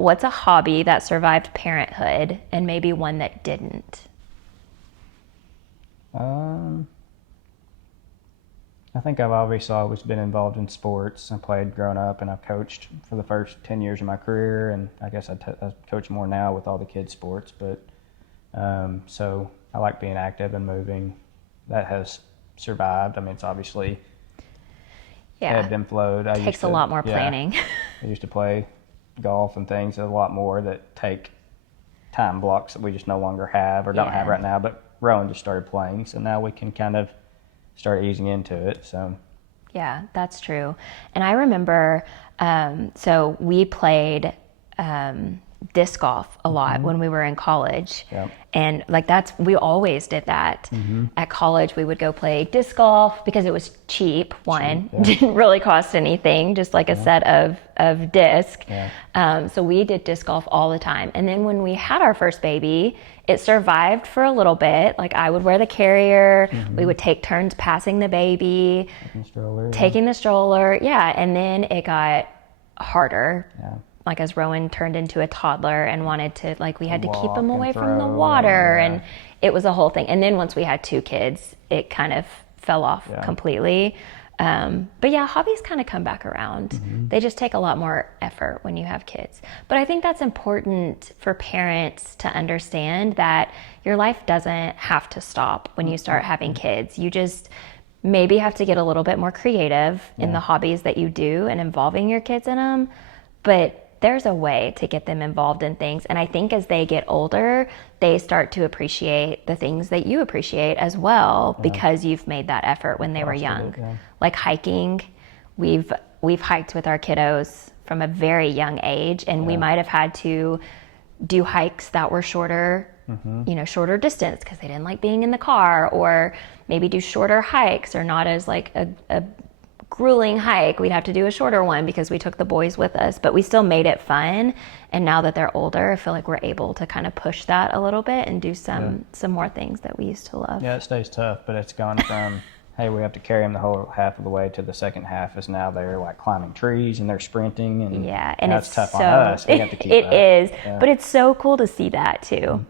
what's a hobby that survived parenthood and maybe one that didn't? I think I've obviously always been involved in sports. I played growing up, and I've coached for the first 10 years of my career, and I guess I coach more now with all the kids' sports. But so I like being active and moving. That has survived. I mean, it's obviously ebbed and flowed. Takes a lot more planning. I used to play golf and things a lot more that take time blocks that we just no longer have or don't have right now. But Rowan just started playing, so now we can kind of start easing into it. So yeah, that's true. And I remember, so we played disc golf a lot when we were in college. Yep. And like we always did that. At college, we would go play disc golf because it was cheap. Didn't really cost anything, just like a set of disc. So we did disc golf all the time. And then when we had our first baby, it survived for a little bit. Like I would wear the carrier. We would take turns passing the baby, taking the stroller. Yeah. And then it got harder. Yeah. Like as Rowan turned into a toddler and wanted to, like we had to keep him away throw from the water and it was a whole thing. And then once we had 2 kids, it kind of fell off completely. But yeah, hobbies kind of come back around. They just take a lot more effort when you have kids. But I think that's important for parents to understand that your life doesn't have to stop when you start having kids. You just maybe have to get a little bit more creative in the hobbies that you do and involving your kids in them. But there's a way to get them involved in things. And I think as they get older, they start to appreciate the things that you appreciate as well because you've made that effort when they were young. Like hiking, we've hiked with our kiddos from a very young age, and we might have had to do hikes that were shorter, shorter distance because they didn't like being in the car, or maybe do shorter hikes or not as like a grueling hike. We'd have to do a shorter one because we took the boys with us, but we still made it fun. And now that they're older, I feel like we're able to kind of push that a little bit and do some more things that we used to love. Yeah, it stays tough, but it's gone from, hey, we have to carry them the whole half of the way, to the second half is now they're like climbing trees and they're sprinting, and and it's tough so, on us. We have to keep it up. is, but it's so cool to see that too.